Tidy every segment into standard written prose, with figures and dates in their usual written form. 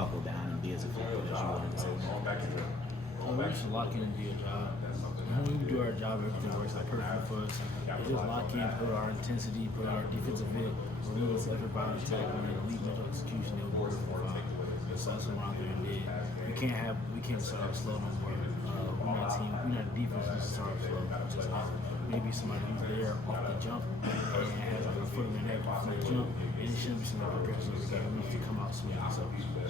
buckle down and be as effective as you wanted to. We just lock in and do a job. When we do our job, everything works out perfect for us. We just lock in, put our intensity, put our defensive hit, release everybody attack, and then elite mental execution. They'll work fine. So that's what we're out there and did. We can't start slow no more. We're not a team. We're not a defense. We just start slow. Just maybe somebody who's there off the jump and has a foot in their neck off the jump, and it shouldn't be somebody progressive of the game. We need to come out swinging.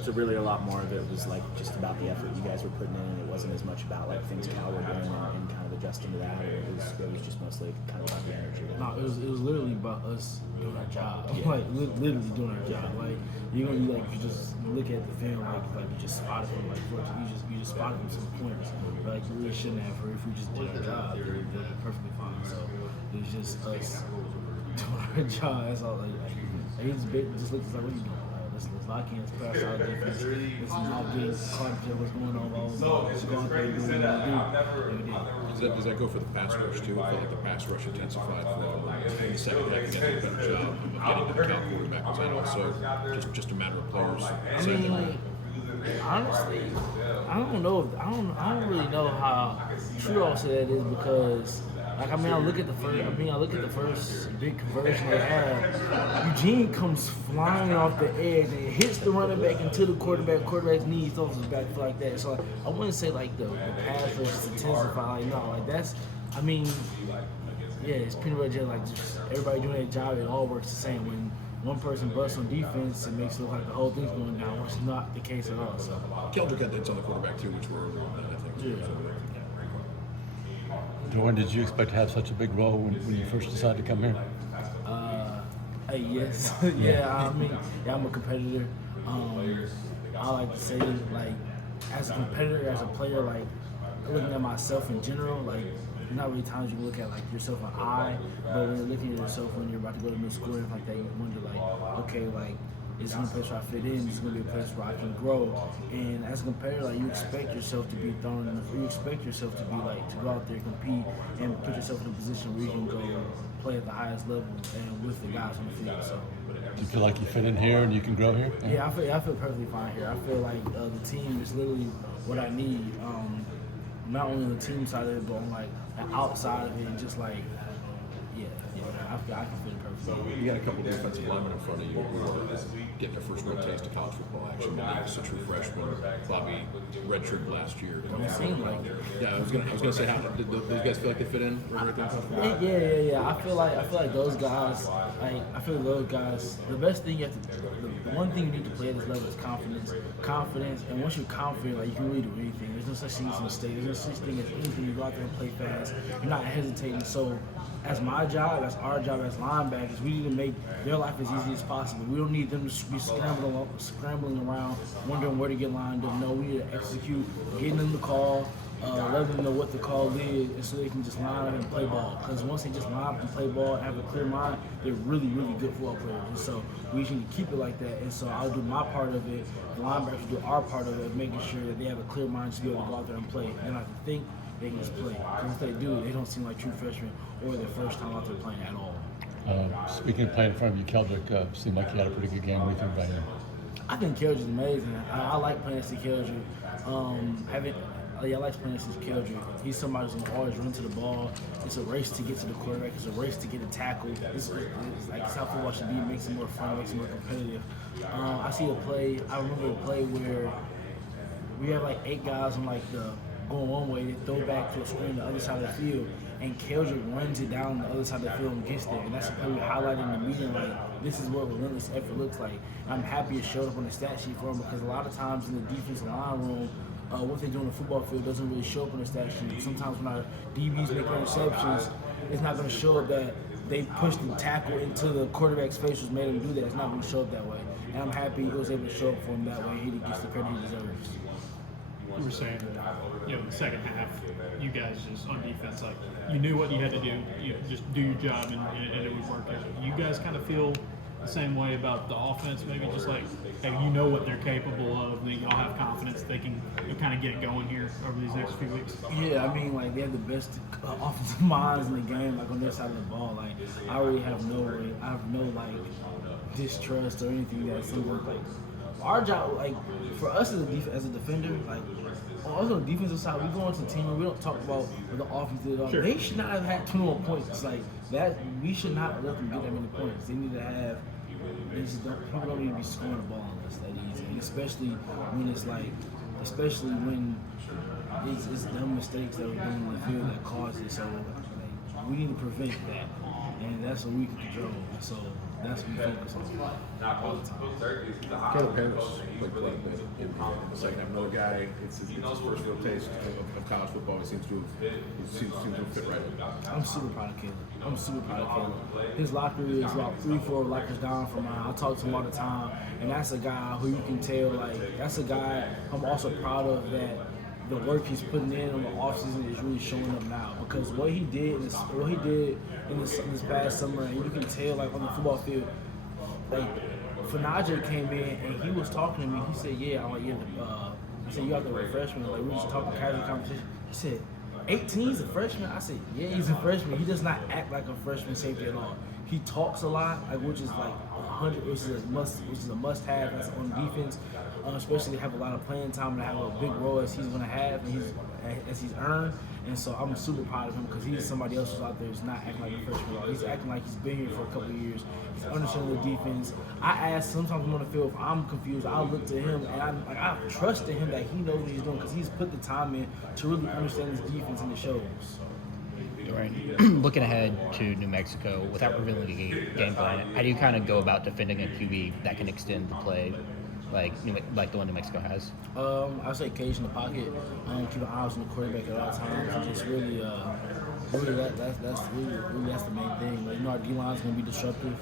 So really a lot more of it was like just about the effort you guys were putting in, and it wasn't as much about like things Cal were doing and kind of adjusting to that, or it was just mostly kind of about the energy. No, it was literally about us doing our job. Yeah. Like literally doing our job. Like you just look at the film like you just spotted him you just spotted him some points. But like you really shouldn't have if we just did our job. They're perfectly fine. So it was just us doing our job. That's all. Like he just looked at us like, what are you doing? Let's lock in, let's pass our defense. Let's not get caught up in what's going on. Let's go out there and do what we want to do. Does that go for the pass rush too? I feel like the pass rush intensified for Auburn in the second half. You guys did a better job of getting to the Cal quarterback. Was that also just a matter of players? I mean, honestly, I don't know. I don't really know how true also that is because. Like I look at the first big conversion they had. Eugene comes flying off the edge and hits the running back into the quarterback's knee, throws his back like that. So I wouldn't say like the pass rush is intensified. Like no, like that's. It's pretty much just everybody doing their job. It all works the same. When one person busts on defense, it makes it look like the whole thing's going down, which is not the case at all. So Keldrick had hits on the quarterback too, which were I think. Yeah. Dorian, did you expect to have such a big role when you first decided to come here? Yes. I'm a competitor. I like to say, like, as a competitor, as a player, like, looking at myself in general, like, not really times you can look at, like, yourself in the eye, but when you're looking at yourself when you're about to go to new school and like that, you wonder, like, okay, like, is this a place where I fit in? Is this going to be a place where I can grow? And as a competitor, like, you expect yourself to be thrown in you expect yourself to be, like, to go out there, compete, and put yourself in a position where you can go play at the highest level and with the guys on the field. So, do you feel like you fit in here and you can grow here? Yeah, I feel perfectly fine here. I feel like the team is literally what I need. Not only on the team side of it, but on, like, the outside of it, and just, like, I can fit it perfectly. You got a couple of defensive linemen in front of you who are getting their first real taste of college football action. He's a true freshman. Bobby redshirted last year. It seemed like it. Yeah, I was gonna say, how did those guys feel like they fit in? Yeah. I feel like those guys. The best thing the one thing you need to play at this level is confidence. And once you're confident, like, you can really do anything. There's no such thing as a mistake. There's no such thing as anything. You go out there and play fast. You're not hesitating. So, as my job, as our job as linebackers, we need to make their life as easy as possible. We don't need them to be scrambling around, wondering where to get lined up. No, we need to execute, getting them the call, let them know what the call is, and so they can just line up and play ball. Because once they just line up and play ball and have a clear mind, they're really, really good football players. And so we just need to keep it like that. And so I'll do my part of it. The linebackers do our part of it, making sure that they have a clear mind to be able to go out there and play. And I think they can just play. Because if they do, they don't seem like true freshmen or their first time out there playing at all. Speaking of playing in front of you, Keldrick seemed like he had a pretty good game. What do you think about him? I think Keldrick's amazing. I like playing against Keldrick. I like playing against Keldrick. He's somebody who's going to always run to the ball. It's a race to get to the quarterback. It's a race to get a tackle. It's how football should be. It makes it more fun. It makes it more competitive. I remember a play where we had like 8 guys on like the going one way, they throw back to a screen the other side of the field, and Keldrick runs it down the other side of the field and gets there. And that's the play we highlighted in the meeting, like, this is what relentless effort looks like. And I'm happy it showed up on the stat sheet for him, because a lot of times in the defensive line room, what they do on the football field doesn't really show up on the stat sheet. Sometimes when our DBs make interceptions, it's not going to show up that they pushed the tackle into the quarterback's face, which made him do that. It's not going to show up that way. And I'm happy he was able to show up for him that way. He gets the credit he deserves. You were saying, in the second half, you guys just on defense, like, you knew what you had to do. You just do your job and it would work out. You guys kind of feel the same way about the offense, maybe just like, hey, you know what they're capable of, and y'all have confidence they can kind of get it going here over these next few weeks. Yeah, I mean, like, they have the best offensive minds in the game, like, on their side of the ball. Like, I really have no distrust or anything that seems like our job, like for us as a defender, like also on the defensive side, we go into the team. We don't talk about what the offense did. Sure. They should not have had 21 points. Like that, we should not let them get that many points. They need to have. They just don't. People don't need to be scoring the ball on us that easy, and especially when it's like, especially when it's dumb mistakes that we're doing in the field that cause it. So like, we need to prevent that, and that's what we can control. So that's what we focus on all the time. Caleb Harris played quite a bit in the second half. Another guy, it's his first real taste of college football. He seems to have fit right in. I'm super proud of Caleb. I'm super proud of Caleb. His locker is about 3-4 lockers down from mine. I talk to him all the time, and that's a guy who you can tell, like, that's a guy I'm also proud of that the work he's putting in on the offseason is really showing up now. Because what he did in this past summer, and you can tell, like, on the football field, like, Fanaja came in and he was talking to me. He said, "Yeah, I'm like, yeah." I said, "You out there with a freshman?" Like, we were just talking casual conversation. He said, 18's a freshman? I said, "Yeah, he's a freshman. He does not act like a freshman safety at all. He talks a lot, like, which is like 100, which is a must-have as on defense, especially to have a lot of playing time and have a big role as he's going to have and as he's earned. And so I'm super proud of him because he's somebody else who's out there who's not acting like a freshman at all. He's acting like he's been here for a couple of years. He's understanding the defense. I ask sometimes when on the field if I'm confused, I look to him and I trust in him that he knows what he's doing because he's put the time in to really understand his defense and it shows. Dorian, looking ahead to New Mexico, without revealing the game plan, how do you kind of go about defending a QB that can extend the play like the one New Mexico has? I say cage in the pocket, keep an eye on the quarterback at all times, and just really that's the main thing. Like, our D line's gonna be disruptive.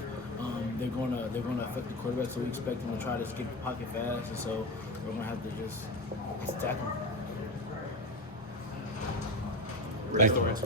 They're gonna affect the quarterback, so we expect them to try to skip the pocket fast, and so we're gonna have to just tackle them. Thanks, Dorian.